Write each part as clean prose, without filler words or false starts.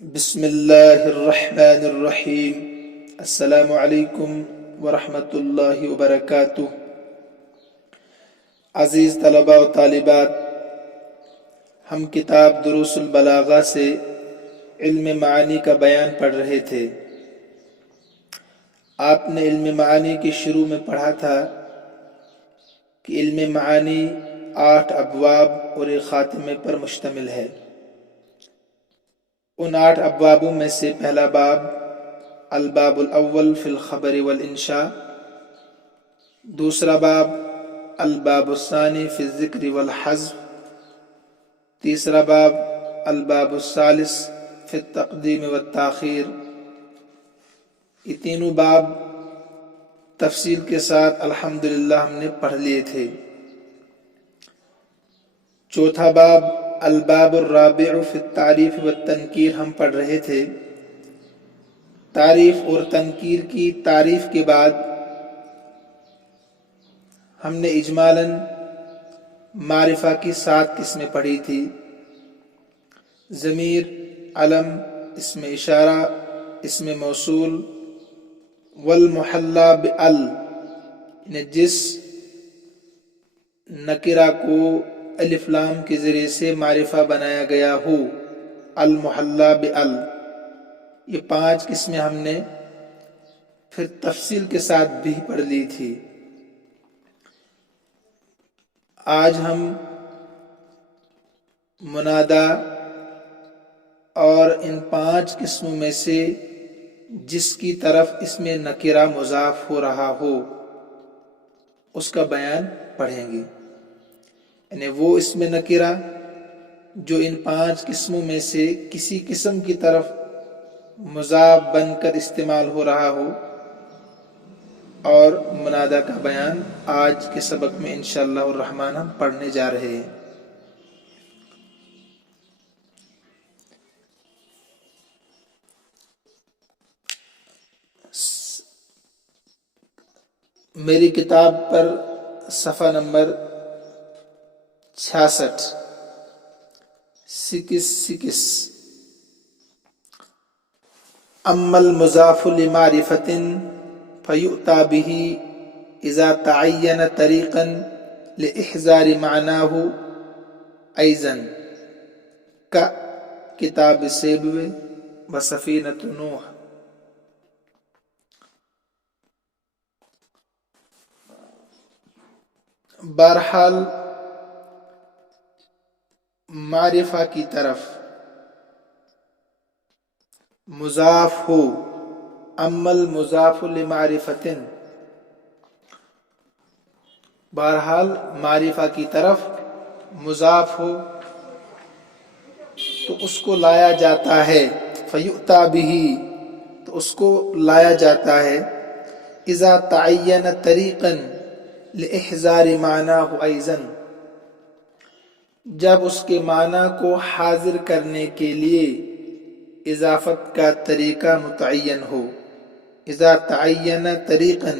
بسم اللہ الرحمن الرحیم۔ السلام علیکم ورحمۃ اللہ وبرکاتہ۔ عزیز طلباء و طالبات، ہم کتاب دروس البلاغہ سے علم معانی کا بیان پڑھ رہے تھے۔ آپ نے علم معانی کے شروع میں پڑھا تھا کہ علم معانی 8 ابواب اور ایک خاتمے پر مشتمل ہے۔ ان 8 ابوابوں میں سے پہلا باب الباب الاول فی الخبر والانشاء، دوسرا باب الباب الثانی فی الذکر والحذف، تیسرا باب الباب الثالث فی التقدیم والتاخیر۔ یہ تینوں باب تفصیل کے ساتھ الحمدللہ ہم نے پڑھ لیے تھے۔ چوتھا باب الباب الرابع فی التعریف والتنکیر ہم پڑھ رہے تھے۔ تعریف اور تنکیر کی تعریف کے بعد ہم نے اجمالاً معرفہ کی 7 قسمیں پڑھی تھی: ضمیر، علم، اسم اشارہ، اسم موصول، والمحلی بال، یعنی جس نکرہ کو الف لام کے ذریعے سے معرفہ بنایا گیا ہو، المحلی بال۔ یہ 5 قسمیں ہم نے پھر تفصیل کے ساتھ بھی پڑھ لی تھی۔ آج ہم منادا اور ان 5 قسموں میں سے جس کی طرف اس میں نکرہ مضاف ہو رہا ہو اس کا بیان پڑھیں گے، یعنی وہ اس میں نکرہ جو ان 5 قسموں میں سے کسی قسم کی طرف مضاف بن کر استعمال ہو رہا ہو، اور منادہ کا بیان آج کے سبق میں انشاءاللہ الرحمن ہم پڑھنے جا رہے ہیں۔ میری کتاب پر صفحہ نمبر 66 اما المضاف لمعرفۃ فیؤتی بہ اذا تعین طریقا لاحضار معناہ ایضا کتاب سیبوے و سفینۃ نوح۔ بہرحال معرفہ کی طرف مضاف ہو، اما المضاف لمعرفۃ، بہرحال معرفہ کی طرف مضاف ہو تو اس کو لایا جاتا ہے، فیؤتی بہ تو اس کو لایا جاتا ہے، اذا تعین طریقا لاحضار معناہ ایضا، جب اس کے معنی کو حاضر کرنے کے لیے اضافت کا طریقہ متعین ہو۔ اذا تعین طریقا،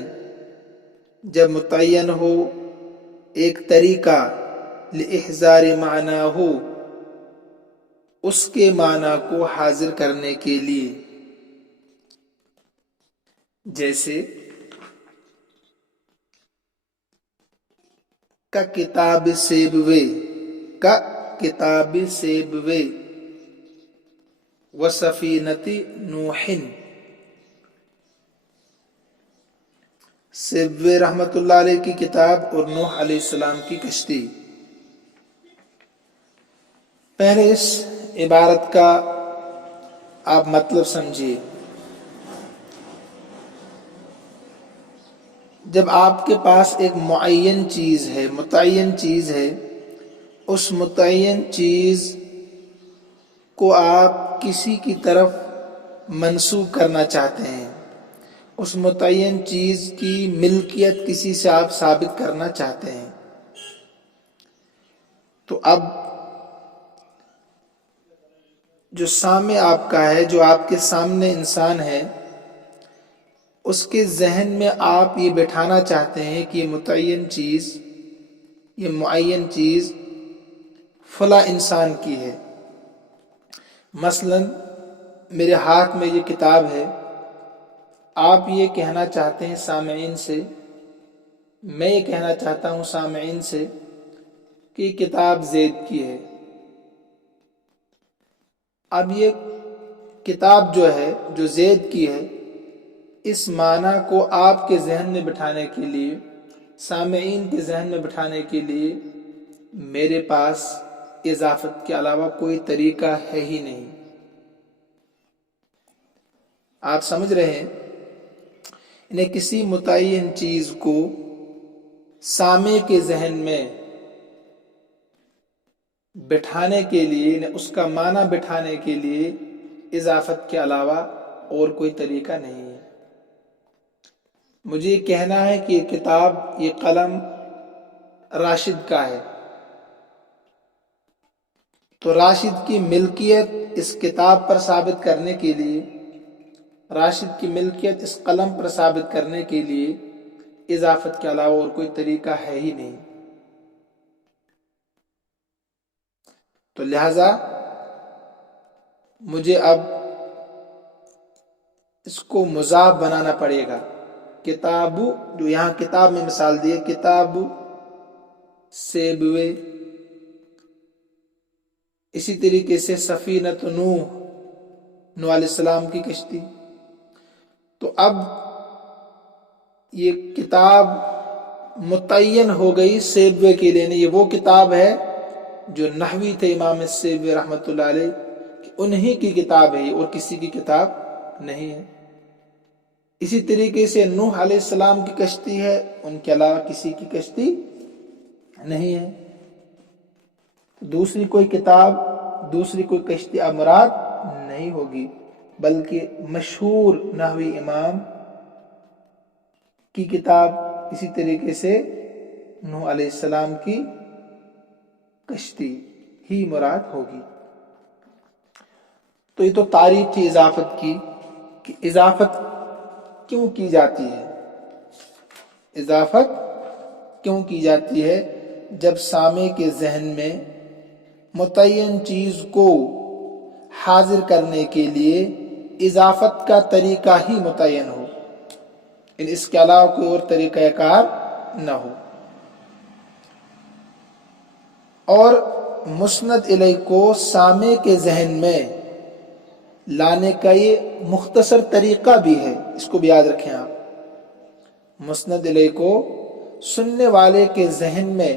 جب متعین ہو ایک طریقہ، لاحضار معناہ اس کے معنی کو حاضر کرنے کے لیے، جیسے کا کتاب سیبوے، کا کتاب سیبوے و سفینۃ نوح، سیبوے رحمۃ اللہ علیہ کی کتاب اور نوح علیہ السلام کی کشتی۔ پہلے اس عبارت کا آپ مطلب سمجھیے۔ جب آپ کے پاس ایک معین چیز ہے، متعین چیز ہے، اس متعین چیز کو آپ کسی کی طرف منسوب کرنا چاہتے ہیں، اس متعین چیز کی ملکیت کسی سے آپ ثابت کرنا چاہتے ہیں، تو اب جو سامنے آپ کا ہے، جو آپ کے سامنے انسان ہے، اس کے ذہن میں آپ یہ بٹھانا چاہتے ہیں کہ یہ متعین چیز، یہ معین چیز فلاں انسان کی ہے۔ مثلاً میرے ہاتھ میں یہ کتاب ہے، آپ یہ کہنا چاہتے ہیں سامعین سے، میں یہ کہنا چاہتا ہوں سامعین سے کہ یہ کتاب زید کی ہے۔ اب یہ کتاب جو ہے جو زید کی ہے، اس معنی کو آپ کے ذہن میں بٹھانے کے لیے، سامعین کے ذہن میں بٹھانے کے لیے میرے پاس اضافت کے علاوہ کوئی طریقہ ہے ہی نہیں۔ آپ سمجھ رہے ہیں؟ انہیں کسی متعین چیز کو سامع کے ذہن میں بٹھانے کے لیے، انہیں اس کا معنی بٹھانے کے لیے اضافت کے علاوہ اور کوئی طریقہ نہیں ہے۔ مجھے یہ کہنا ہے کہ یہ کتاب، یہ قلم راشد کا ہے، تو راشد کی ملکیت اس کتاب پر ثابت کرنے کے لیے، راشد کی ملکیت اس قلم پر ثابت کرنے کے لیے اضافت کے علاوہ اور کوئی طریقہ ہے ہی نہیں۔ تو لہذا مجھے اب اس کو مضاف بنانا پڑے گا۔ کتاب، جو یہاں کتاب میں مثال دی ہے، کتاب سیبوے، اسی طریقے سے سفینۃ نوح علیہ السلام کی کشتی۔ تو اب یہ کتاب متعین ہو گئی سیبوے کے لیے، یہ وہ کتاب ہے جو نحوی تھے امام سیبوی رحمۃ اللہ علیہ، کہ انہی کی کتاب ہے اور کسی کی کتاب نہیں ہے۔ اسی طریقے سے نوح علیہ السلام کی کشتی ہے، ان کے علاوہ کسی کی کشتی نہیں ہے۔ دوسری کوئی کتاب، دوسری کوئی کشتی اب مراد نہیں ہوگی، بلکہ مشہور نحوی امام کی کتاب، اسی طریقے سے نوح علیہ السلام کی کشتی ہی مراد ہوگی۔ تو یہ تو تعریف تھی اضافت کی، کہ اضافت کیوں کی جاتی ہے، اضافت کیوں کی جاتی ہے؟ جب سامع کے ذہن میں متعین چیز کو حاضر کرنے کے لیے اضافت کا طریقہ ہی متعین ہو، اس کے علاوہ کوئی اور طریقہ کار نہ ہو۔ اور مسند الیہ کو سامع کے ذہن میں لانے کا یہ مختصر طریقہ بھی ہے، اس کو بھی یاد رکھیں آپ۔ مسند الیہ کو سننے والے کے ذہن میں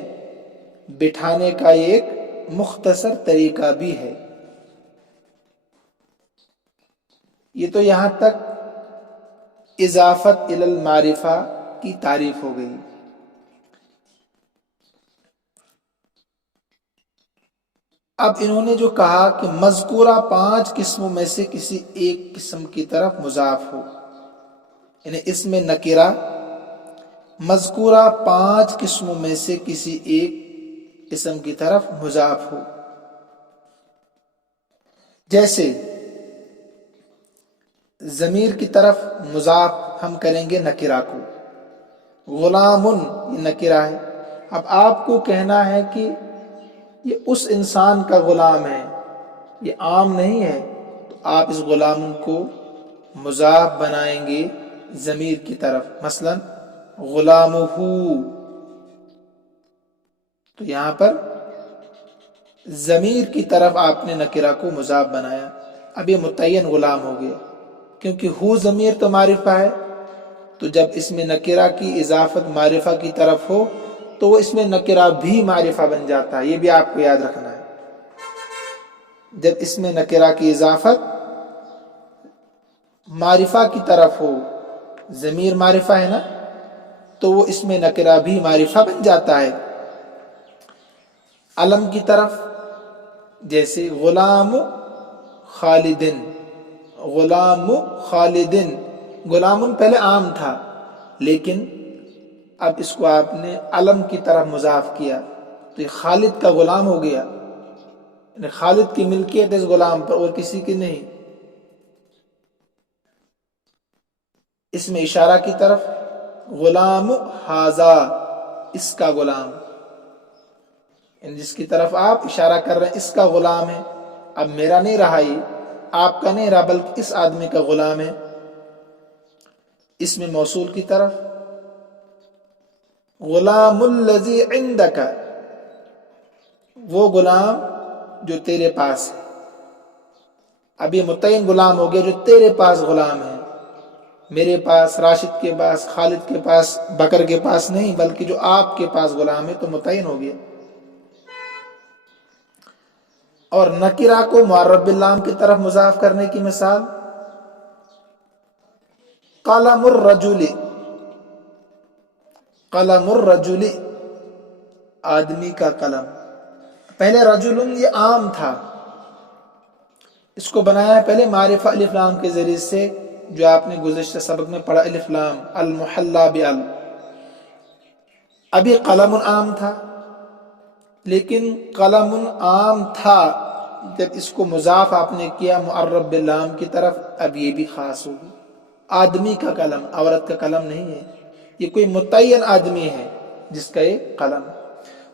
بٹھانے کا ایک مختصر طریقہ بھی ہے۔ یہ تو یہاں تک اضافت الی المعرفہ کی تعریف ہو گئی۔ اب انہوں نے جو کہا کہ مذکورہ 5 قسموں میں سے کسی ایک قسم کی طرف مضاف ہو، یعنی اس میں نکرہ مذکورہ 5 قسموں میں سے کسی ایک قسم کی طرف مضاف ہو، جیسے ضمیر کی طرف مضاف ہم کریں گے نکرہ کو، غلام یہ نکرہ ہے۔ اب آپ کو کہنا ہے کہ یہ اس انسان کا غلام ہے، یہ عام نہیں ہے، تو آپ اس غلام کو مضاف بنائیں گے ضمیر کی طرف، مثلا غلامہ، تو یہاں پر ضمیر کی طرف آپ نے نکرہ کو مضاف بنایا۔ اب یہ متعین غلام ہو گیا، کیونکہ ہو ضمیر تو معرفہ ہے، تو جب اس میں نکرہ کی اضافت معرفہ کی طرف ہو تو وہ اس میں نکرہ بھی معرفہ بن جاتا ہے، یہ بھی آپ کو یاد رکھنا ہے۔ جب اس میں نکرہ کی اضافت معرفہ کی طرف ہو، ضمیر معرفہ ہے نا، تو وہ اس میں نکرہ بھی معرفہ بن جاتا ہے۔ علم کی طرف، جیسے غلام خالدن، غلام خالدن، غلام پہلے عام تھا، لیکن اب اس کو آپ نے علم کی طرف مضاف کیا تو یہ خالد کا غلام ہو گیا، یعنی خالد کی ملکیت اس غلام پر اور کسی کی نہیں۔ اس میں اشارہ کی طرف، غلام ھذا، اس کا غلام، یعنی جس کی طرف آپ اشارہ کر رہے ہیں اس کا غلام ہے، اب میرا نہیں رہا یہ، آپ کا نہیں رہا بلکہ اس آدمی کا غلام ہے، اس میں موصول کی طرف غلام الذی عندک، وہ غلام جو تیرے پاس ہے. اب یہ متعین غلام ہو گیا جو تیرے پاس غلام ہے، میرے پاس، راشد کے پاس، خالد کے پاس، بکر کے پاس نہیں، بلکہ جو آپ کے پاس غلام ہے تو متعین ہو گیا. اور نکرہ کو معرب باللام کی طرف مضاف کرنے کی مثال قلم الرجل، قلم الرجل آدمی کا قلم. پہلے رجل یہ عام تھا، اس کو بنایا پہلے معرفہ الف لام کے ذریعے سے، جو آپ نے گزشتہ سبق میں پڑھا الف لام المحلى بال. ابھی قلم عام تھا، لیکن قلم عام تھا جب اس کو مضاف آپ نے کیا معرب باللام کی طرف، اب یہ بھی خاص ہوگی. آدمی کا قلم، عورت کا قلم نہیں ہے، یہ کوئی متعین آدمی ہے جس کا یہ قلم.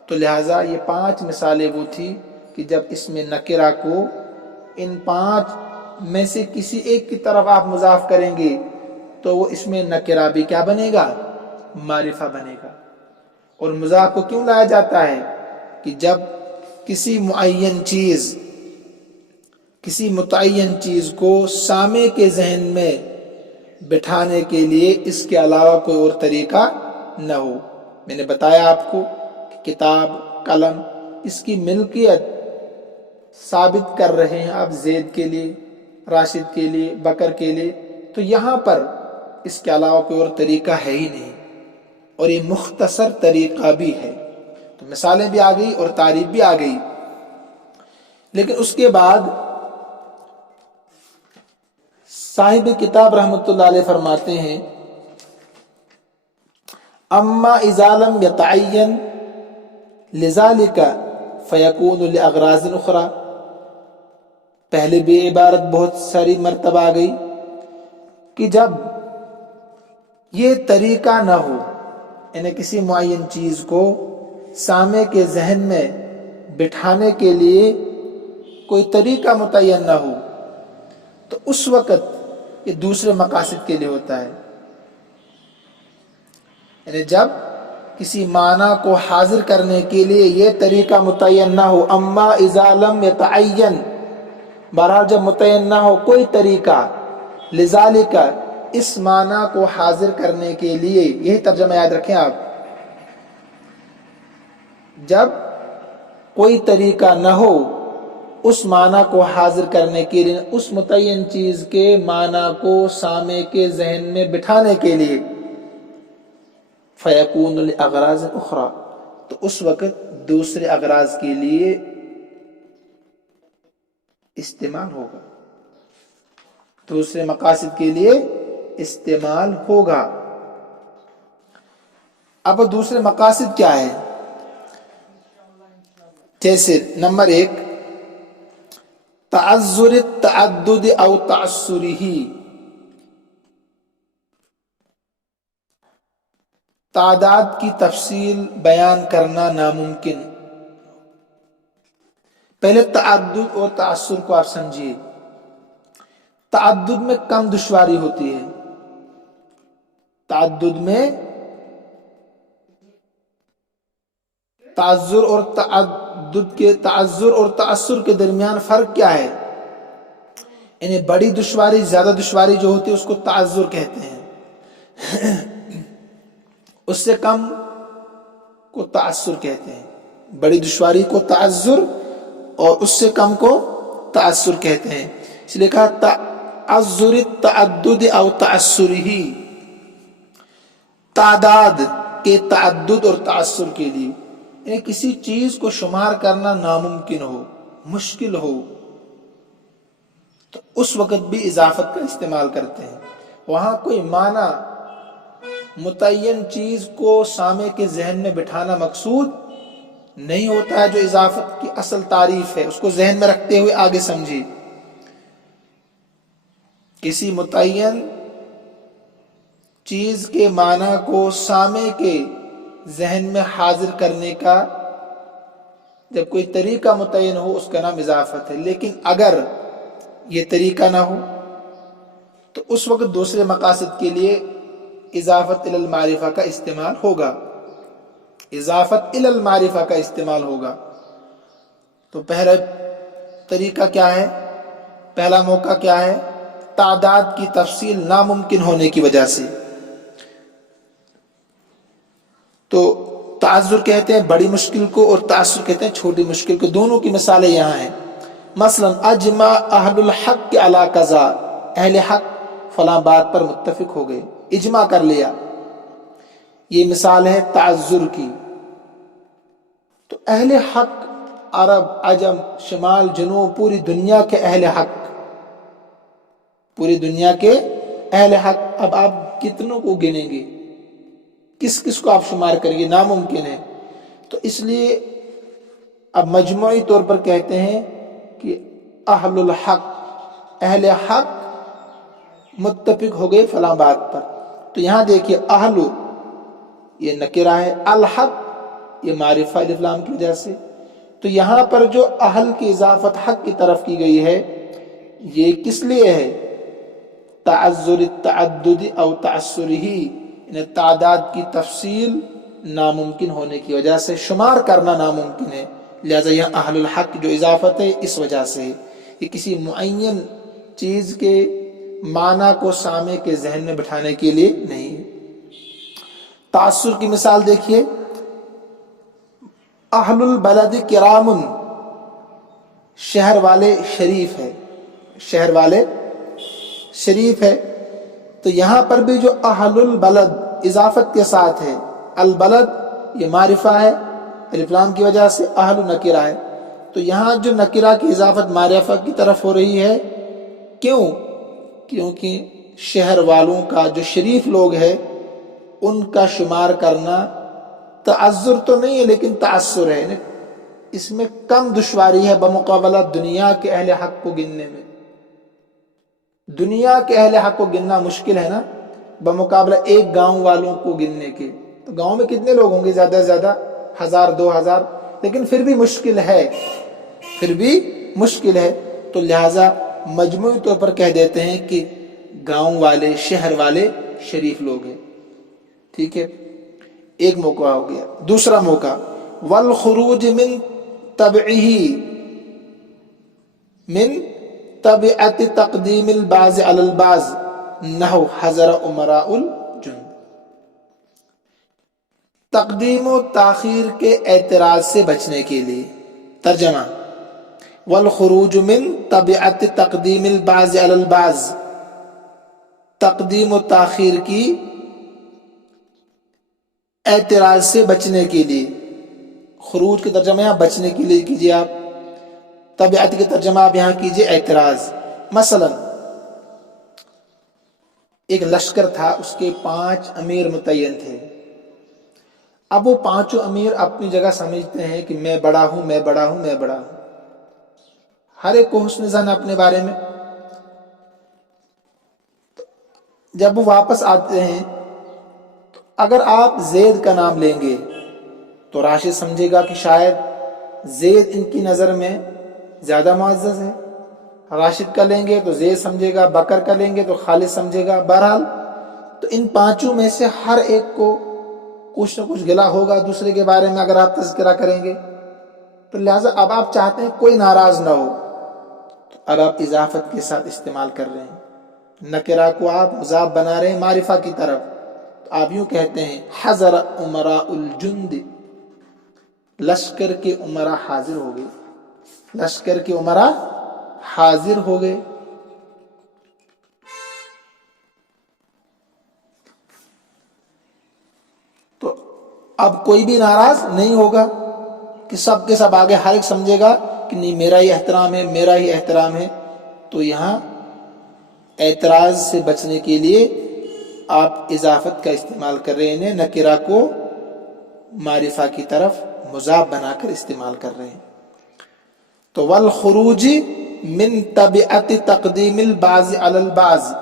تو لہٰذا یہ 5 مثالیں وہ تھی کہ جب اس میں نکرہ کو ان 5 میں سے کسی ایک کی طرف آپ مضاف کریں گے تو وہ اس میں نکرہ بھی کیا بنے گا؟ معرفہ بنے گا. اور مضاف کو کیوں لایا جاتا ہے؟ کہ جب کسی معین چیز، کسی متعین چیز کو سامع کے ذہن میں بٹھانے کے لیے اس کے علاوہ کوئی اور طریقہ نہ ہو. میں نے بتایا آپ کو کہ کتاب، قلم، اس کی ملکیت ثابت کر رہے ہیں آپ زید کے لیے، راشد کے لیے، بکر کے لیے، تو یہاں پر اس کے علاوہ کوئی اور طریقہ ہے ہی نہیں، اور یہ مختصر طریقہ بھی ہے. تو مثالیں بھی آ گئی اور تعریف بھی آ گئی. لیکن اس کے بعد صاحب کتاب رحمۃ اللہ علیہ فرماتے ہیں اما اذا لم يتعین لذلك فیکون لاغراض اخرى. پہلے بھی عبارت بہت ساری مرتبہ آ گئی کہ جب یہ طریقہ نہ ہو، یعنی کسی معین چیز کو سامع کے ذہن میں بٹھانے کے لیے کوئی طریقہ متعین نہ ہو، تو اس وقت یہ دوسرے مقاصد کے لیے ہوتا ہے. یعنی جب کسی معنی کو حاضر کرنے کے لیے یہ طریقہ متعین نہ ہو. اما اذا لم يتعین، بہرحال جب متعین نہ ہو کوئی طریقہ، لذالک، اس معنی کو حاضر کرنے کے لیے، یہی ترجمہ یاد رکھیں آپ، جب کوئی طریقہ نہ ہو اس معنی کو حاضر کرنے کے لیے، اس متعین چیز کے معنی کو سامع کے ذہن میں بٹھانے کے لیے، فیکون لاغراض اخرى، تو اس وقت دوسرے اغراض کے لیے استعمال ہوگا، دوسرے مقاصد کے لیے استعمال ہوگا. اب دوسرے مقاصد کیا ہے؟ جیسے نمبر 1 تعذر التعدد او تعسرہ، تعداد کی تفصیل بیان کرنا ناممکن. پہلے تعدد اور تعسر کو آپ سمجھیے. تعدد میں کم دشواری ہوتی ہے، تعدد میں تعذر اور تعدد کے، تعذر اور تعسر کے درمیان فرق کیا ہے؟ یعنی بڑی دشواری، زیادہ دشواری جو ہوتی ہے اس کو تعذر کہتے ہیں، اس سے کم کو تعسر کہتے ہیں. بڑی دشواری کو تعذر اور اس سے کم کو تعسر کہتے ہیں. اس لیے کہا تعذر التعدد او تعسرہ، تعداد کے تعدد اور تعسر کے لیے، یعنی کسی چیز کو شمار کرنا ناممکن ہو، مشکل ہو، تو اس وقت بھی اضافت کا استعمال کرتے ہیں. وہاں کوئی معنی، متعین چیز کو سامع کے ذہن میں بٹھانا مقصود نہیں ہوتا ہے، جو اضافت کی اصل تعریف ہے اس کو ذہن میں رکھتے ہوئے آگے سمجھیے. کسی متعین چیز کے معنی کو سامع کے ذہن میں حاضر کرنے کا جب کوئی طریقہ متعین ہو اس کا نام اضافت ہے. لیکن اگر یہ طریقہ نہ ہو تو اس وقت دوسرے مقاصد کے لیے اضافت الی المعرفہ کا استعمال ہوگا، اضافت الی المعرفہ کا استعمال ہوگا۔ تو پہلا طریقہ کیا ہے، پہلا موقع کیا ہے؟ تعداد کی تفصیل ناممکن ہونے کی وجہ سے۔ تو تعذر کہتے ہیں بڑی مشکل کو اور تعسر کہتے ہیں چھوٹی مشکل کو، دونوں کی مثالیں یہاں ہیں۔ مثلا اجمع اہل الحق علی قضا، اہل حق فلاں بات پر متفق ہو گئے، اجماع کر لیا، یہ مثال ہے تعذر کی۔ تو اہل حق عرب، عجم، شمال، جنوب، پوری دنیا کے اہل حق، پوری دنیا کے اہل حق، اب آپ کتنوں کو گنیں گے، کس کس کو آپ شمار کریں گے، ناممکن ہے۔ تو اس لیے اب مجموعی طور پر کہتے ہیں کہ اہل الحق، اہل حق متفق ہو گئے فلاں بات پر۔ تو یہاں دیکھیے اہل یہ نکرہ ہے، الحق یہ معرفہ الف لام کی وجہ سے۔ تو یہاں پر جو اہل کی اضافت حق کی طرف کی گئی ہے یہ کس لیے ہے؟ تعذر التعدد او تعسرہ، یعنی تعداد کی تفصیل ناممکن ہونے کی وجہ سے، شمار کرنا ناممکن ہے، لہذا یہاں اہل الحق جو اضافت ہے اس وجہ سے ہے، یہ کسی معین چیز کے معنی کو سامع کے ذہن میں بٹھانے کے لیے نہیں ہے۔ تعسر کی مثال دیکھیے، اہل البلد کرام، شہر والے شریف ہے، شہر والے شریف ہے۔ تو یہاں پر بھی جو اہل البلد اضافت کے ساتھ ہے، البلد یہ معرفہ ہے الف لام کی وجہ سے، اہل نکرہ ہے۔ تو یہاں جو نکرہ کی اضافت معرفہ کی طرف ہو رہی ہے، کیوں؟ کیونکہ شہر والوں کا جو شریف لوگ ہیں ان کا شمار کرنا تعذر تو نہیں ہے لیکن تعسر ہے، اس میں کم دشواری ہے بمقابلہ دنیا کے اہل حق کو گننے میں۔ دنیا کے اہل حق کو گننا مشکل ہے نا بمقابلہ ایک گاؤں والوں کو گننے کے۔ تو گاؤں میں کتنے لوگ ہوں گے؟ زیادہ سے زیادہ 1000-2000، لیکن پھر بھی مشکل ہے، پھر بھی مشکل ہے۔ تو لہٰذا مجموعی طور پر کہہ دیتے ہیں کہ گاؤں والے، شہر والے شریف لوگ ہیں، ٹھیک ہے۔ ایک موقع ہو گیا۔ دوسرا موقع والخروج من تبعہ، من طبیعت تقدیم البعض علی البعض نحو حضر امراء الجند، تقدیم و تاخیر کے اعتراض سے بچنے کے لیے۔ ترجمہ والخروج من طبیعت تقدیم البعض علی البعض، تقدیم و تاخیر کی اعتراض سے بچنے کے لیے۔ خروج کے ترجمہ یہاں بچنے کے لیے کیجیے آپ، طبیعت کے ترجمہ آپ یہاں کیجیے اعتراض۔ مثلا ایک لشکر تھا، اس کے 5 امیر متعین تھے۔ اب وہ 5 امیر اپنی جگہ سمجھتے ہیں کہ میں بڑا ہوں، میں بڑا ہوں، میں بڑا ہوں، ہر ایک کو حسن ظن اپنے بارے میں۔ جب وہ واپس آتے ہیں تو اگر آپ زید کا نام لیں گے تو راشد سمجھے گا کہ شاید زید ان کی نظر میں زیادہ معزز ہے، راشد کا لیں گے تو زید سمجھے گا، بکر کا لیں گے تو خالد سمجھے گا۔ بہرحال تو ان 5 میں سے ہر ایک کو کچھ نہ کچھ گلا ہوگا دوسرے کے بارے میں اگر آپ تذکرہ کریں گے۔ تو لہٰذا اب آپ چاہتے ہیں کوئی ناراض نہ ہو، تو اب آپ اضافت کے ساتھ استعمال کر رہے ہیں، نکرہ کو آپ مضاف بنا رہے ہیں معرفہ کی طرف۔ تو آپ یوں کہتے ہیں حضر امراء الجند، لشکر کے امراء حاضر ہو گئے، لشکر کے امراء حاضر ہو گئے۔ تو اب کوئی بھی ناراض نہیں ہوگا کہ سب کے سب آگے ہر ایک سمجھے گا کہ نہیں میرا ہی احترام ہے، میرا ہی احترام ہے۔ تو یہاں اعتراض سے بچنے کے لیے آپ اضافت کا استعمال کر رہے ہیں، نکرہ کو معرفہ کی طرف مضاف بنا کر استعمال کر رہے ہیں۔ تو والخروج من طبیعت تقدیم البعض علی البعض،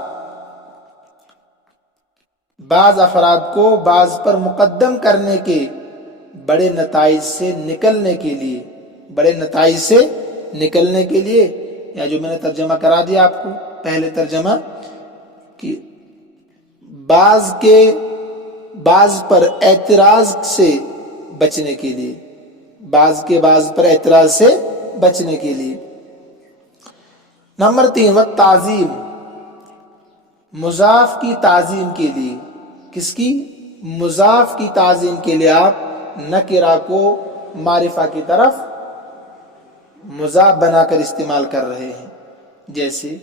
بعض افراد کو بعض پر مقدم کرنے کے بڑے نتائج سے نکلنے کے لیے، بڑے نتائج سے نکلنے کے لیے یا جو میں نے ترجمہ کرا دیا آپ کو پہلے ترجمہ کہ بعض پر اعتراض سے بچنے کے لیے، بعض پر اعتراض سے بچنے کے لیے۔ نمبر 3 وقت تعظیم، مضاف کی تعظیم کے لیے، کس کی؟ مضاف کی تعظیم کے لیے آپ نکرہ کو معرفہ کی طرف مضاف بنا کر استعمال کر رہے ہیں، جیسے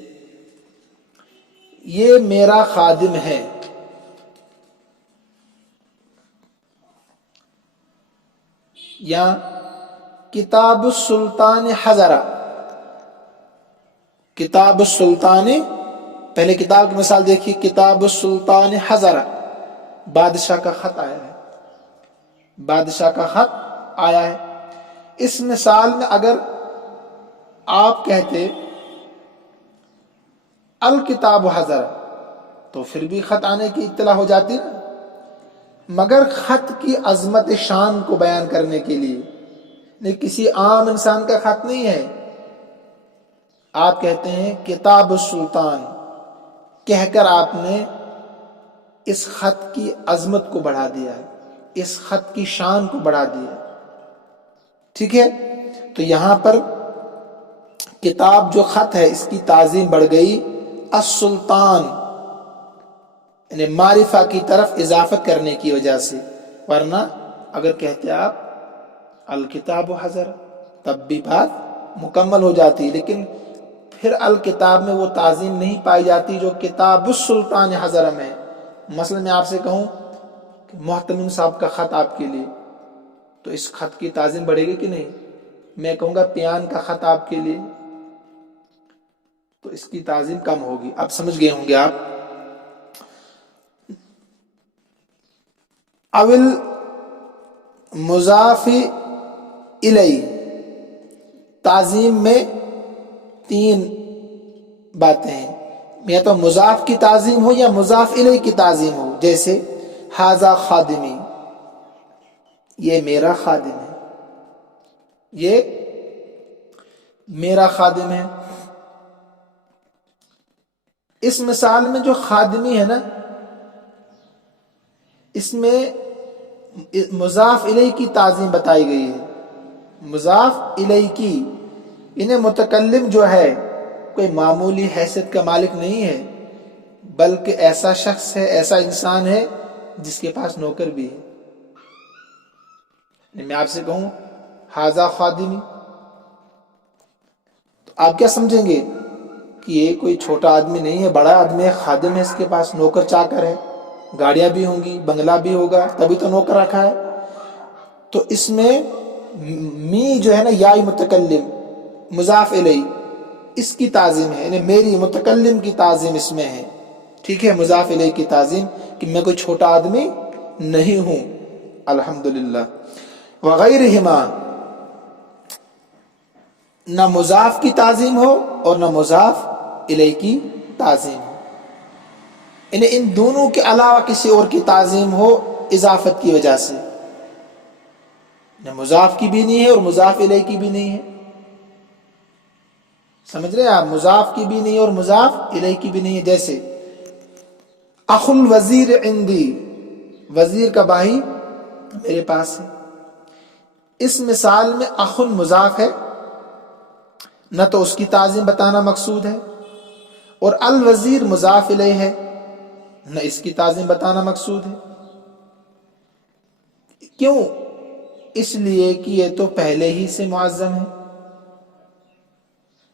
یہ میرا خادم ہے، یا کتاب السلطان حضرہ، کتاب السلطان، پہلے کتاب کی مثال دیکھیے، کتاب السلطان حضرہ، بادشاہ کا خط آیا ہے، بادشاہ کا خط آیا ہے۔ اس مثال میں اگر آپ کہتے الکتاب حضرہ تو پھر بھی خط آنے کی اطلاع ہو جاتی نا، مگر خط کی عظمت شان کو بیان کرنے کے لیے، نہیں کسی عام انسان کا خط نہیں ہے، آپ کہتے ہیں کتاب السلطان، کہہ کر آپ نے اس خط کی عظمت کو بڑھا دیا ہے، اس خط کی شان کو بڑھا دیا ہے، ٹھیک ہے؟ تو یہاں پر کتاب جو خط ہے اس کی تعظیم بڑھ گئی السلطان، یعنی معرفہ کی طرف اضافت کرنے کی وجہ سے، ورنہ اگر کہتے آپ الکتاب حضر تب بھی بات مکمل ہو جاتی، لیکن پھر الکتاب میں وہ تعظیم نہیں پائی جاتی جو کتاب السلطان حضر میں۔ مثلا میں آپ سے کہوں کہ محتمم صاحب کا خط آپ کے لیے، تو اس خط کی تعظیم بڑھے گی کہ نہیں؟ میں کہوں گا پیان کا خط آپ کے لیے، تو اس کی تعظیم کم ہوگی۔ اب سمجھ گئے ہوں گے آپ۔ اول مضاف الیہ، تعظیم میں 3 باتیں ہیں، یا تو مضاف کی تعظیم ہو یا مضاف الیہ کی تعظیم ہو، جیسے ھذا خادمی، یہ میرا خادم ہے، یہ میرا خادم ہے۔ اس مثال میں جو خادمی ہے نا، اس میں مضاف الیہ کی تعظیم بتائی گئی ہے، مضاف الیہ کی، انہیں متکلم جو ہے کوئی معمولی حیثیت کا مالک نہیں ہے، بلکہ ایسا شخص ہے، ایسا انسان ہے جس کے پاس نوکر بھی ہے۔ میں آپ سے کہوں ھذا خادمی، تو آپ کیا سمجھیں گے کہ یہ کوئی چھوٹا آدمی نہیں ہے، بڑا آدمی ہے، خادم ہے، اس کے پاس نوکر چاکر ہے، گاڑیاں بھی ہوں گی، بنگلہ بھی ہوگا، تبھی تو نوکر رکھا ہے۔ تو اس میں می جو ہے نا، یا متکلم مضاف الیہ، اس کی تعظیم ہے، یعنی میری متکلم کی تعظیم اس میں ہے، ٹھیک ہے؟ مضاف الیہ کی تعظیم کہ میں کوئی چھوٹا آدمی نہیں ہوں، الحمدللہ۔ وغیرہما، نہ مضاف کی تعظیم ہو اور نہ مضاف الیہ کی تعظیم ہو، یعنی ان دونوں کے علاوہ کسی اور کی تعظیم ہو اضافت کی وجہ سے، نہ مضاف کی بھی نہیں ہے اور مضاف الیہ کی بھی نہیں ہے، سمجھ رہے ہیں آپ؟ مضاف کی بھی نہیں اور مضاف الیہ کی بھی نہیں ہے۔ جیسے اخ الوزیر عندی، وزیر کا بھائی میرے پاس ہے، اس مثال میں اخ مضاف ہے، نہ تو اس کی تعظیم بتانا مقصود ہے، اور الوزیر مضاف الیہ ہے، نہ اس کی تعظیم بتانا مقصود ہے۔ کیوں؟ اس لیے کہ یہ تو پہلے ہی سے معظم ہے،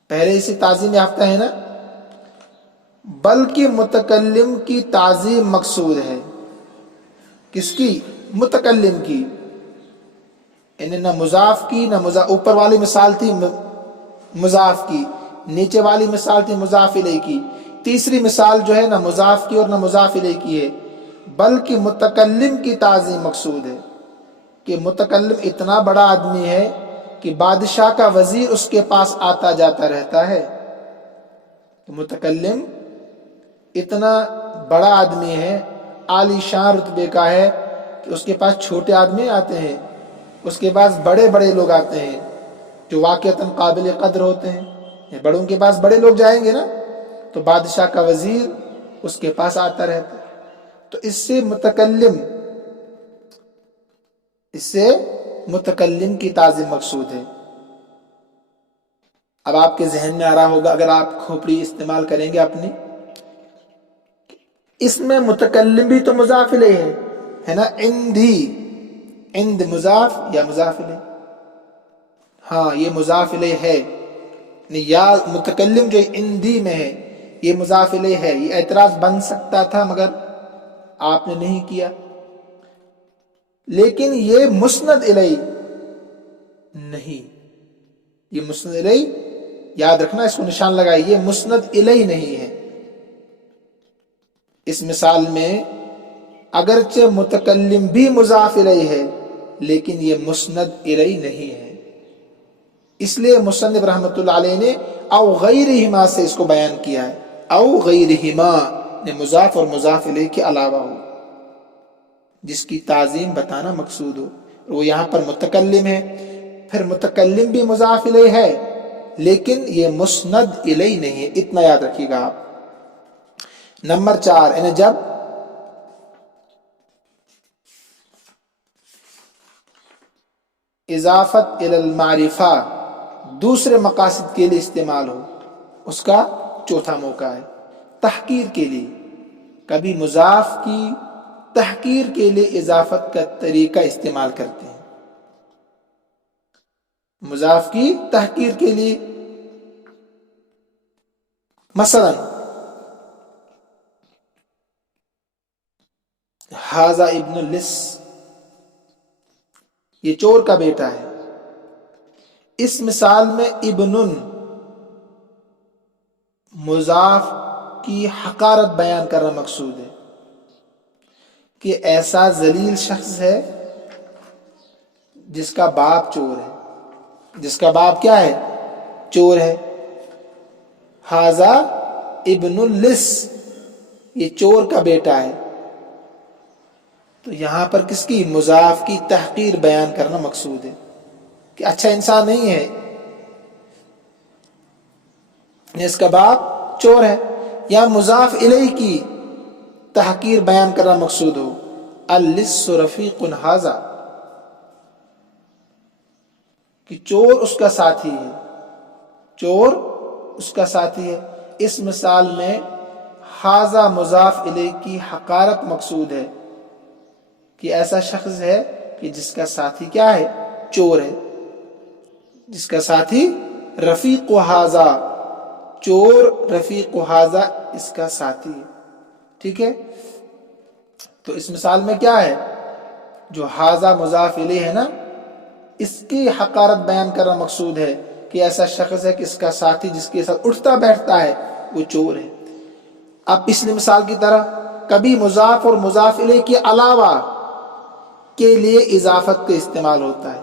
پہلے ہی سے تعظیم یافتہ ہے نا، بلکہ متکلم کی تعظیم مقصود ہے۔ کس کی؟ متکلم کی، یعنی نہ مضاف کی نہ مضاف، اوپر والی مثال تھی مضاف کی، نیچے والی مثال تھی مضاف الیہ کی، تیسری مثال جو ہے نہ مضاف کی اور نہ مضاف الیہ کی ہے، بلکہ متکلم کی تعظیم مقصود ہے، کہ متکلم اتنا بڑا آدمی ہے کہ بادشاہ کا وزیر اس کے پاس آتا جاتا رہتا ہے، متکلم اتنا بڑا آدمی ہے، عالی شان رتبے کا ہے کہ اس کے پاس چھوٹے آدمی آتے ہیں، اس کے پاس بڑے بڑے لوگ آتے ہیں جو واقعتاً قابل قدر ہوتے ہیں، بڑوں کے پاس بڑے لوگ جائیں گے نا تو بادشاہ کا وزیر اس کے پاس آتا رہتا ہے، تو اس سے متکلم کی تعظیم مقصود ہے۔ اب آپ کے ذہن میں آ رہا ہوگا اگر آپ کھوپڑی استعمال کریں گے اپنی، اس میں متکلم بھی تو مضاف الیہ ہے نا، عندی، عند مضاف یا مضاف الیہ؟ ہاں یہ مضاف الیہ ہے، یا متکلم جو عندی میں ہے یہ مضاف الیہ ہے۔ یہ اعتراض بن سکتا تھا مگر آپ نے نہیں کیا، لیکن یہ مسند الیہ نہیں، یہ مسند الیہ یاد رکھنا، اس کو نشان لگائیے، یہ مسند الیہ نہیں ہے۔ اس مثال میں اگرچہ متکلم بھی مضاف الیہ ہے لیکن یہ مسند الیہ نہیں ہے، اس لیے مصنف رحمۃ اللہ علیہ نے او غیرہما سے اس کو بیان کیا ہے، او غیرہما نے مضاف اور مضاف الیہ کے علاوہ ہو، جس کی تعظیم بتانا مقصود ہو۔ وہ یہاں پر متکلم ہے، پھر متکلم بھی مضاف الیہ ہے لیکن یہ مسند الیہ نہیں ہے، اتنا یاد رکھیے گا آپ۔ نمبر 4، یعنی جب اضافت الی المعرفہ دوسرے مقاصد کے لیے استعمال ہو، اس کا چوتھا موقع ہے تحقیر کے لیے۔ کبھی مضاف کی تحقیر کے لیے اضافت کا طریقہ استعمال کرتے ہیں، مضاف کی تحقیر کے لیے، مثلا ھذا ابن اللص، یہ چور کا بیٹا ہے۔ اس مثال میں ابن مضاف کی حقارت بیان کرنا مقصود ہے کہ ایسا ذلیل شخص ہے جس کا باپ چور ہے، جس کا باپ کیا ہے؟ چور ہے۔ ھذا ابن اللص، یہ چور کا بیٹا ہے، تو یہاں پر کس کی؟ مضاف کی تحقیر بیان کرنا مقصود ہے کہ اچھا انسان نہیں ہے، اس کا باپ چور ہے، یا مضاف الیہ کی تحقیر بیان کرنا مقصود ہو، اللص رفیق ھذا، کہ چور اس کا ساتھی ہے، چور اس کا ساتھی ہے۔ اس مثال میں ھذا مضاف الیہ کی حقارت مقصود ہے کہ ایسا شخص ہے کہ جس کا ساتھی کیا ہے؟ چور ہے، جس کا ساتھی رفیق ھذا، چور رفیق ھذا اس کا ساتھی ہے، ٹھیک ہے۔ تو اس مثال میں کیا ہے؟ جو ھذا مضاف الیہ ہے نا، اس کی حقارت بیان کرنا مقصود ہے کہ ایسا شخص ہے کہ اس کا ساتھی جس کے ساتھ اٹھتا بیٹھتا ہے وہ چور ہے۔ اب پچھلی مثال کی طرح کبھی مضاف اور مضاف الیہ کے علاوہ کے لیے اضافت کا استعمال ہوتا ہے،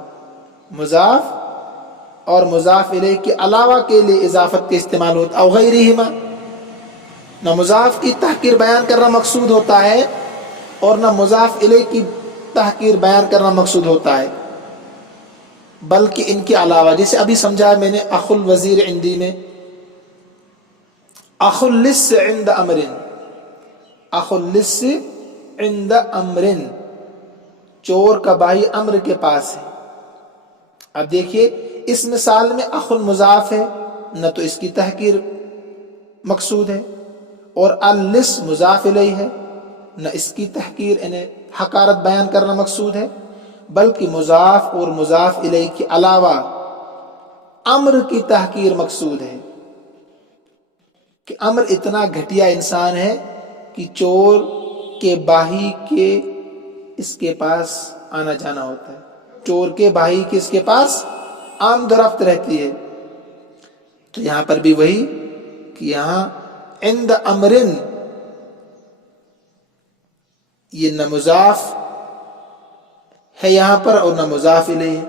مضاف اور مضاف الیہ کے علاوہ کے لیے اضافت کا استعمال ہوتا ہے، او غیرہما، نہ مضاف کی تحقیر بیان کرنا مقصود ہوتا ہے اور نہ مضاف الیہ کی تحقیر بیان کرنا مقصود ہوتا ہے، بلکہ ان کے علاوہ، جیسے ابھی سمجھا میں نے اخو الوزیر عندی میں، اخو اللص عند امر، اخو اللص عند امر، چور کا بھائی امر کے پاس ہے۔ اب دیکھیے اس مثال میں اخو مضاف ہے، نہ تو اس کی تحقیر مقصود ہے، اور اللص مضاف الیہ ہے، نہ اس کی تحقیر یعنی حقارت بیان کرنا مقصود ہے، بلکہ مضاف اور مضاف الیہ کے علاوہ امر کی تحقیر مقصود ہے کہ امر اتنا گھٹیا انسان ہے کہ چور کے بھائی کے اس کے پاس آنا جانا ہوتا ہے، چور کے بھائی کے اس کے پاس آمد و رفت رہتی ہے۔ تو یہاں پر بھی وہی کہ یہاں عند امرن، یہ نہ مضاف ہے یہاں پر اور نہ مضاف الیہ،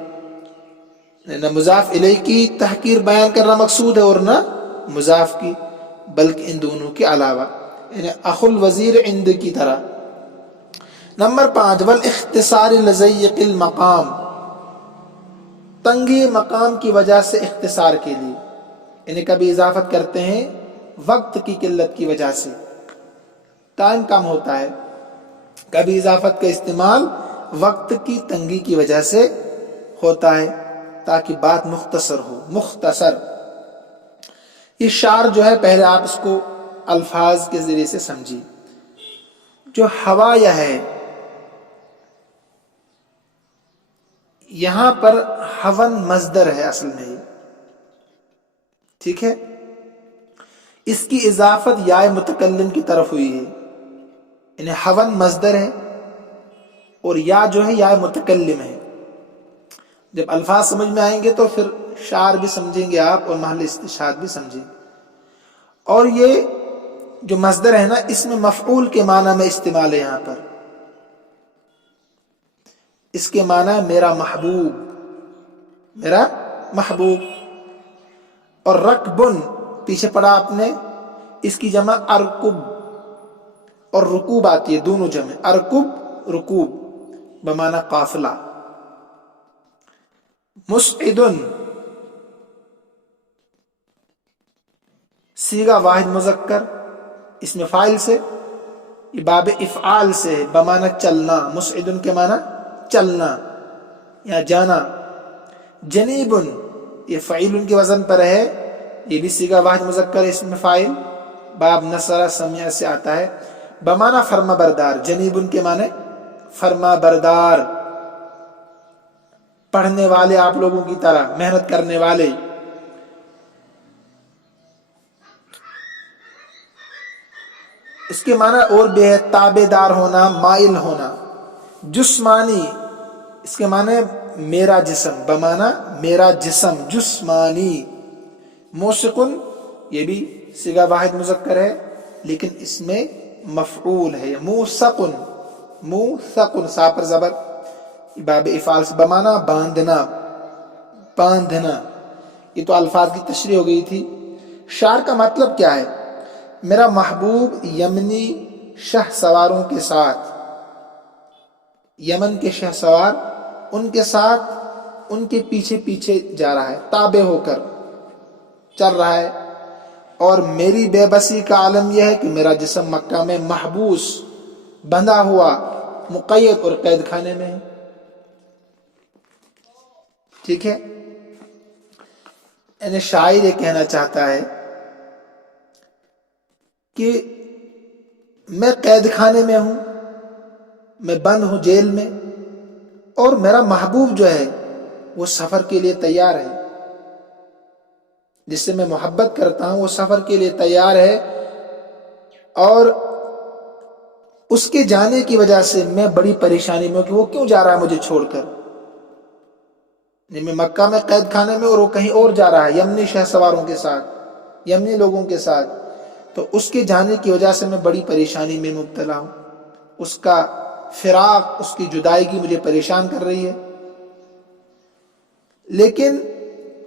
نہ مضاف الیہ کی تحقیر بیان کرنا مقصود ہے اور نہ مضاف کی، بلکہ ان دونوں کے علاوہ، یعنی اخو الوزیر عند کی طرح۔ نمبر 5، والاختصار لضیق المقام، تنگی مقام کی وجہ سے اختصار کے لیے، انہیں کبھی اضافت کرتے ہیں وقت کی قلت کی وجہ سے، ٹائم کم ہوتا ہے، کبھی اضافت کا استعمال وقت کی تنگی کی وجہ سے ہوتا ہے تاکہ بات مختصر ہو، مختصر۔ یہ شعر جو ہے پہلے آپ اس کو الفاظ کے ذریعے سے سمجھیے۔ جو حوایا ہے، یہاں پر حون مصدر ہے اصل میں، ٹھیک ہے، اس کی اضافت یا متکلم کی طرف ہوئی ہے، یعنی حون مصدر ہے اور یا جو ہے یا متکلم ہے۔ جب الفاظ سمجھ میں آئیں گے تو پھر شعر بھی سمجھیں گے آپ اور محل استشہاد بھی سمجھیں گے۔ اور یہ جو مصدر ہے نا، اس میں مفعول کے معنی میں استعمال ہے، یہاں پر اس کے معنی ہے میرا محبوب، میرا محبوب۔ اور رکبن پیچھے پڑھا آپ نے، اس کی جمع ارکب اور رکوب آتی ہے، دونوں جمع، ارکب رکوب بمعنی قافلہ۔ مسعدن صیغہ واحد مذکر، اس میں فاعل سے، یہ باب افعال سے ہے، بمعنی چلنا، مسعدن کے معنی چلنا یا جانا۔ جنیبن یہ فعیل کے وزن پر ہے، یہ بھی صیغہ واحد مذکر ہے، اس میں فاعل باب نصر سمع سے آتا ہے، بمعنی فرما بردار۔ جنیبن کے معنی فرما بردار، پڑھنے والے آپ لوگوں کی طرح، محنت کرنے والے۔ اس کے معنی اور بھی ہے، تابع دار ہونا، مائل ہونا۔ جسمانی اس کے معنی میرا جسم، بمعنی میرا جسم، جسمانی۔ موسقن یہ بھی صیغہ واحد مذکر ہے لیکن اس میں مفعول ہے، موسقن، موثقن، سا پر زبر، باب افعال سے، بمعنی باندھنا، باندھنا۔ یہ تو الفاظ کی تشریح ہو گئی تھی۔ شعر کا مطلب کیا ہے؟ میرا محبوب یمنی شہ سواروں کے ساتھ، یمن کے شہ سوار ان کے ساتھ، ان کے پیچھے پیچھے جا رہا ہے، تابع ہو کر چل رہا ہے۔ اور میری بے بسی کا عالم یہ ہے کہ میرا جسم مکہ میں محبوس، بندھا ہوا، مقید اور قید خانے میں ہے، ٹھیک ہے۔ یعنی شاعر یہ کہنا چاہتا ہے کہ میں قید خانے میں ہوں، میں بند ہوں جیل میں، اور میرا محبوب جو ہے وہ سفر کے لیے تیار ہے، جس سے میں محبت کرتا ہوں وہ سفر کے لیے تیار ہے، اور اس کے جانے کی وجہ سے میں بڑی پریشانی میں ہوں کہ وہ کیوں جا رہا ہے مجھے چھوڑ کر۔ میں مکہ میں قید خانے میں اور وہ کہیں اور جا رہا ہے، یمنی شہ سواروں کے ساتھ، یمنی لوگوں کے ساتھ، تو اس کے جانے کی وجہ سے میں بڑی پریشانی میں مبتلا ہوں، اس کا فراق، اس کی جدائیگی مجھے پریشان کر رہی ہے۔ لیکن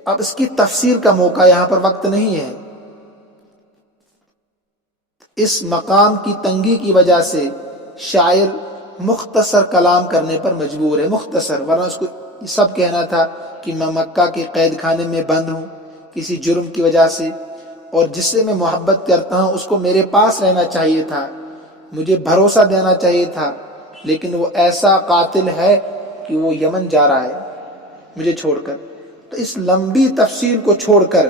اب اس کی تفسیر کا موقع یہاں پر وقت نہیں ہے، اس مقام کی تنگی کی وجہ سے شاعر مختصر کلام کرنے پر مجبور ہے، مختصر، ورنہ اس کو یہ سب کہنا تھا کہ میں مکہ کے قید خانے میں بند ہوں کسی جرم کی وجہ سے، اور جس سے میں محبت کرتا ہوں اس کو میرے پاس رہنا چاہیے تھا، مجھے بھروسہ دینا چاہیے تھا، لیکن وہ ایسا قاتل ہے کہ وہ یمن جا رہا ہے مجھے چھوڑ کر۔ تو اس لمبی تفصیل کو چھوڑ کر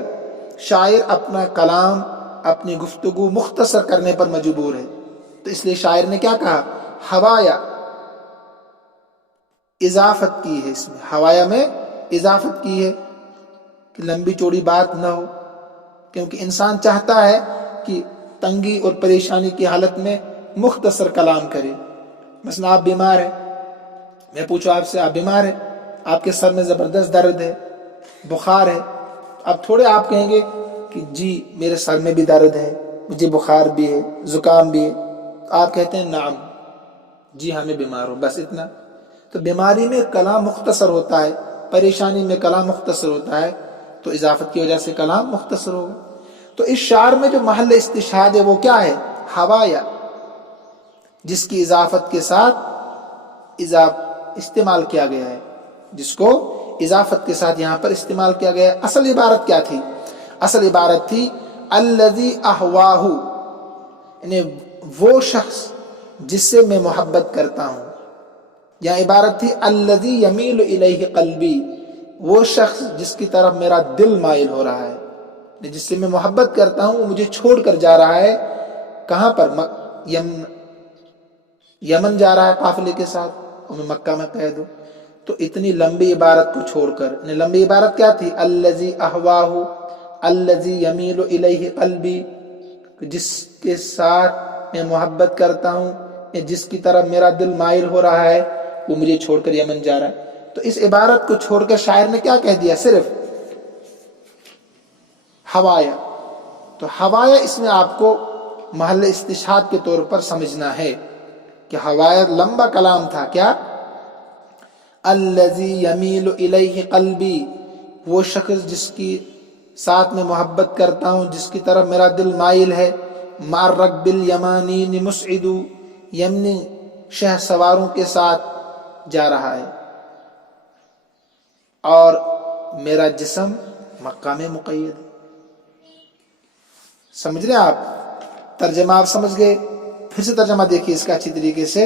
شاعر اپنا کلام، اپنی گفتگو مختصر کرنے پر مجبور ہے۔ تو اس لیے شاعر نے کیا کہا؟ حوایا، اضافت کی ہے، اس میں حوایا میں اضافت کی ہے کہ لمبی چوڑی بات نہ ہو، کیونکہ انسان چاہتا ہے کہ تنگی اور پریشانی کی حالت میں مختصر کلام کرے۔ مثلا آپ بیمار ہیں، میں پوچھو آپ سے، آپ بیمار ہیں، آپ کے سر میں زبردست درد ہے، بخار ہے، اب تھوڑے آپ کہیں گے کہ جی میرے سر میں بھی درد ہے، مجھے بخار بھی ہے، زکام بھی ہے، آپ کہتے ہیں نعم، جی ہاں میں بیمار ہوں، بس اتنا۔ تو بیماری میں کلام مختصر ہوتا ہے، پریشانی میں کلام مختصر ہوتا ہے، تو اضافت کی وجہ سے کلام مختصر ہوگا۔ تو اس شعر میں جو محل استشہاد ہے وہ کیا ہے؟ حوایا، جس کی اضافت کے ساتھ استعمال کیا گیا ہے، جس کو اضافت کے ساتھ یہاں پر استعمال کیا گیا ہے۔ اصل عبارت کیا تھی؟ اصل عبارت تھی الذی اہواہ، یعنی وہ شخص جس سے میں محبت کرتا ہوں، یا عبارت تھی الذی یمیل الیہ قلبی، وہ شخص جس کی طرف میرا دل مائل ہو رہا ہے، جس سے میں محبت کرتا ہوں وہ مجھے چھوڑ کر جا رہا ہے، کہاں پر؟ یمن جا رہا ہے قافلے کے ساتھ، اور میں مکہ میں قید ہوں۔ تو اتنی لمبی عبارت کو چھوڑ کر، لمبی عبارت کیا تھی؟ الذی اہواہ الذی یمیل الیہ قلبی، جس کے ساتھ میں محبت کرتا ہوں، یا جس کی طرف میرا دل مائل ہو رہا ہے، وہ مجھے چھوڑ کر یمن جا رہا ہے۔ تو اس عبارت کو چھوڑ کر شاعر نے کیا کہہ دیا؟ صرف ہوایا۔ تو ہوایا اس میں آپ کو محل استشہاد کے طور پر سمجھنا ہے کہ ہوایا لمبا کلام تھا۔ کیا؟ الذی یمیل الیہ قلبی، وہ شخص جس کی ساتھ میں محبت کرتا ہوں، جس کی طرف میرا دل مائل ہے، مع الرکب الیمانین مسعد، یمنی شہ سواروں کے ساتھ جا رہا ہے، اور میرا جسم مکہ میں مقید ہے۔ سمجھ رہے آپ؟ ترجمہ آپ سمجھ گئے؟ پھر سے ترجمہ دیکھیے اس کا اچھی طریقے سے۔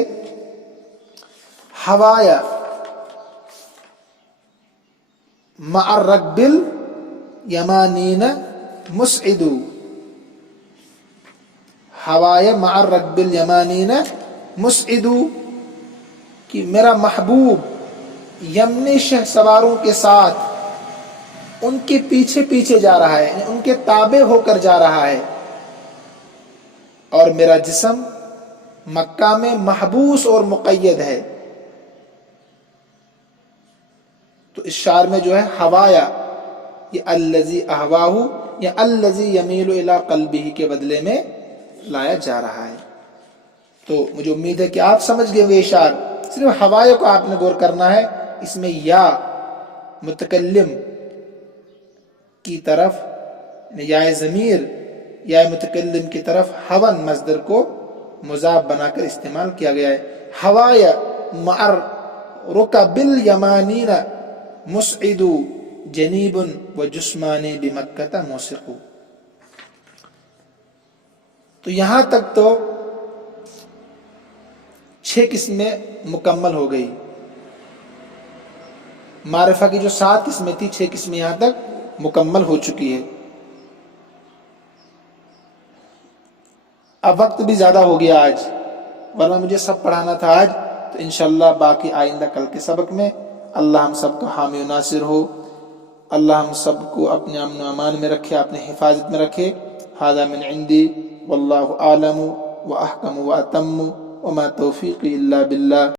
ہوایا مع الرکب الیمانین مسعد، ہوایا مع الرکب الیمانین مسعد، کہ میرا محبوب یمنی شہ سواروں کے ساتھ ان کے پیچھے پیچھے جا رہا ہے، یعنی ان کے تابع ہو کر جا رہا ہے، اور میرا جسم مکہ میں محبوس اور مقید ہے۔ تو اس شعر میں جو ہے ہوایا، یہ الذی اہواہ یا الذی یمیل الی قلبہ کے بدلے میں لایا جا رہا ہے۔ تو مجھے امید ہے کہ آپ سمجھ گئے یہ شعر۔ صرف ہوایا کو آپ نے غور کرنا ہے، اس میں یا متکلم کی طرف، یا ضمیر یا متکلم کی طرف ہون مصدر کو مضاف بنا کر استعمال کیا گیا ہے۔ ہوایا مع الرکب الیمانین مسعد جنیب و جسمانی بمکہ موسق۔ تو یہاں تک تو 6 قسمیں مکمل ہو گئی۔ معرفہ کی جو 7 قسمیں تھی، 6 قسمیں یہاں تک مکمل ہو چکی ہے۔ اب وقت بھی زیادہ ہو گیا آج، ورنہ مجھے سب پڑھانا تھا آج۔ تو انشاءاللہ باقی آئندہ کل کے سبق میں اللہ ہم سب کا حامی و ناصر ہو، اللہ ہم سب کو اپنے امن و امان میں رکھے، اپنے حفاظت میں رکھے۔ ھذا من عندی واللہ اعلم واحکم واتم وما توفیقی الا باللہ۔